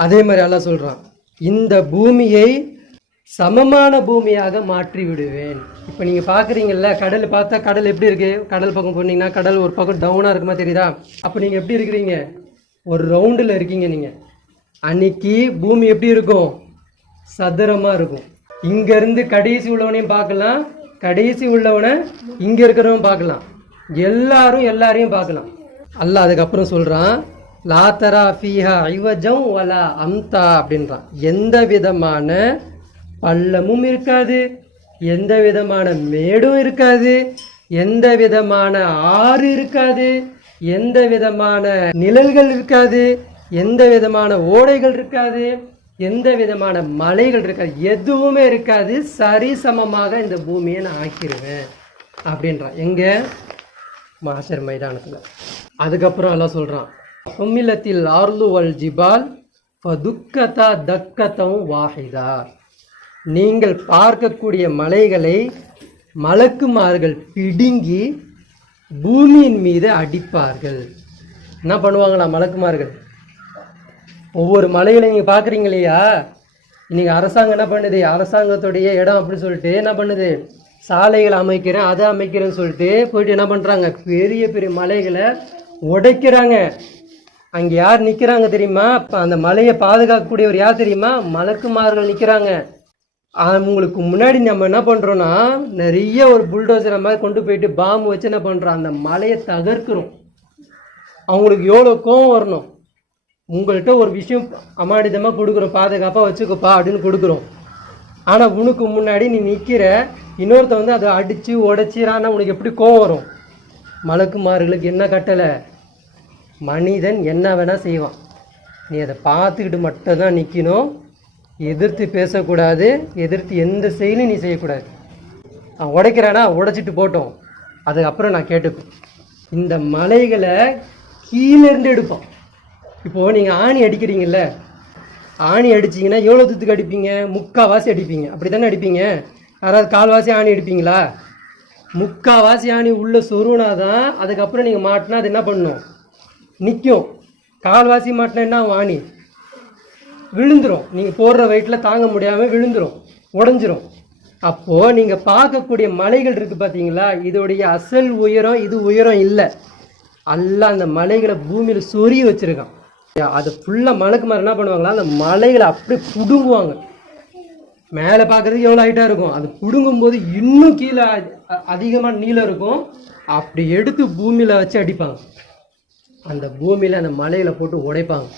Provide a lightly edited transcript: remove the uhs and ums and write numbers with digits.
அதே மாதிரி அல்லாஹ் சொல்கிறான், இந்த பூமியை சமமான பூமியாக மாற்றி விடுவேன். இப்போ நீங்கள் பார்க்குறீங்கல்ல, கடல் பார்த்தா கடல் எப்படி இருக்குது? கடல் பக்கம் போனீங்கன்னா கடல் ஒரு பக்கம் டவுனாக இருக்குமா தெரியுதா? அப்போ நீங்கள் எப்படி இருக்கிறீங்க? ஒரு ரவுண்டில் இருக்கீங்க நீங்கள். அன்னைக்கு பூமி எப்படி இருக்கும்? சதுரமாக இருக்கும். இங்கேருந்து கடைசி உள்ளவனையும் பார்க்கலாம், கடைசி உள்ளவனை இங்கே இருக்கிறவன் பார்க்கலாம், எல்லாரையும் பார்க்கலாம். அல்லாஹ் அதுக்கப்புறம் சொல்கிறான், லா தரா ஃபீஹா ஐவஜம் வலா அம்தா அப்படின்றான். எந்த விதமான பள்ளமும் இருக்காது, எந்த விதமான மேடும் இருக்காது, எந்த விதமான ஆறு இருக்காது, எந்த விதமான நிழல்கள் இருக்காது, எந்த விதமான ஓடைகள் இருக்காது, எந்த விதமான மலைகள் இருக்காது, எதுவுமே இருக்காது. சரிசமமாக இந்த பூமியை நான் ஆக்கிடுவேன் அப்படின்றான். எங்கே? மாஷர் மைதானத்தில். அதுக்கப்புறம் எல்லாம் சொல்கிறான், உம்மிலத்தில் ஆர்லு வல் ஜிபால் ஃபதுக்கதா தக்கத்தம் வாஹிதா. நீங்கள் பார்க்கக்கூடிய மலைகளை மலக்குமார்கள் பிடுங்கி பூமியின் மீது அடிப்பார்கள். என்ன பண்ணுவாங்களா மலக்குமார்கள்? ஒவ்வொரு மலைகளை நீங்கள் பார்க்குறீங்க இல்லையா? இன்றைக்கி அரசாங்கம் என்ன பண்ணுது? அரசாங்கத்துடைய இடம் அப்படின்னு சொல்லிட்டு என்ன பண்ணுது? சாலைகளை அமைக்கிறேன், அதை அமைக்கிறேன்னு சொல்லிட்டு போயிட்டு என்ன பண்ணுறாங்க? பெரிய பெரிய மலைகளை உடைக்கிறாங்க. அங்கே யார் நிற்கிறாங்க தெரியுமா? அந்த மலையை பாதுகாக்கக்கூடியவர் யார் தெரியுமா? மலக்குமார்கள் நிற்கிறாங்க. அவங்களுக்கு முன்னாடி நம்ம என்ன பண்ணுறோன்னா, நிறைய ஒரு புல்டோசரை மாதிரி கொண்டு போயிட்டு பாம்பு வச்சு என்ன பண்ணுறோம்? அந்த மலையை தகர்க்கிறோம். அவங்களுக்கு எவ்வளோ கோவம் வரணும்? உங்கள்கிட்ட ஒரு விஷயம் அமானிதமாக கொடுக்குறோம், பாதுகாப்பாக வச்சுக்கோப்பா அப்படின்னு கொடுக்குறோம். ஆனால் உனக்கு முன்னாடி நீ நிற்கிற, இன்னொருத்த வந்து அதை அடித்து உடைச்சிரான்னா உனக்கு எப்படி கோவம் வரும்? மலக்குமார்களுக்கு என்ன கட்டளை? மனிதன் என்ன வேணால் செய்வான், நீ அதை பார்த்துக்கிட்டு மட்டும்தான் நிற்கணும். எதிர்த்து பேசக்கூடாது, எதிர்த்து எந்த செயலும் நீ செய்யக்கூடாது. நான் உடைக்கிறேன்னா உடைச்சிட்டு போட்டோம், அதுக்கப்புறம் நான் கேட்டுப்பேன். இந்த மலைகளை கீழேருந்து எடுப்போம். இப்போது நீங்கள் ஆணி அடிக்கிறீங்கல்ல, ஆணி அடிச்சிங்கன்னா எவ்வளோ தூரத்துக்கு அடிப்பீங்க? முக்கால்வாசி அடிப்பீங்க, அப்படி தானே அடிப்பீங்க? யாராவது கால்வாசி ஆணி அடிப்பீங்களா? முக்கால்வாசி ஆணி உள்ளே சொருனாதான் அதுக்கப்புறம் நீங்கள் மாட்டினா அது என்ன பண்ணணும்? நிற்கும். கால்வாசி மாட்டினா என்ன ஆணி விழுந்துடும். நீங்கள் போடுற வெயிட்டில் தாங்க முடியாமல் விழுந்துடும், உடஞ்சிரும். அப்போது நீங்கள் பார்க்கக்கூடிய மலைகள் இருக்குது பார்த்தீங்களா, இதோடைய அசல் உயரம் இது உயரம் இல்லை. எல்லாம் அந்த மலைகளை பூமியில் சொறி வச்சுருக்கான். அது ஃபுல்லாக மலைக்குமார் என்ன பண்ணுவாங்களா, அந்த மலைகளை அப்படியே பிடுங்குவாங்க. மேலே பார்க்குறதுக்கு எவ்வளோ ஹைட்டாக இருக்கும், அது பிடுங்கும்போது இன்னும் கீழே அதிகமாக நீளம் இருக்கும். அப்படி எடுத்து பூமியில் வச்சு அடிப்பாங்க. அந்த பூமியில் அந்த மலைகளை போட்டு உடைப்பாங்க.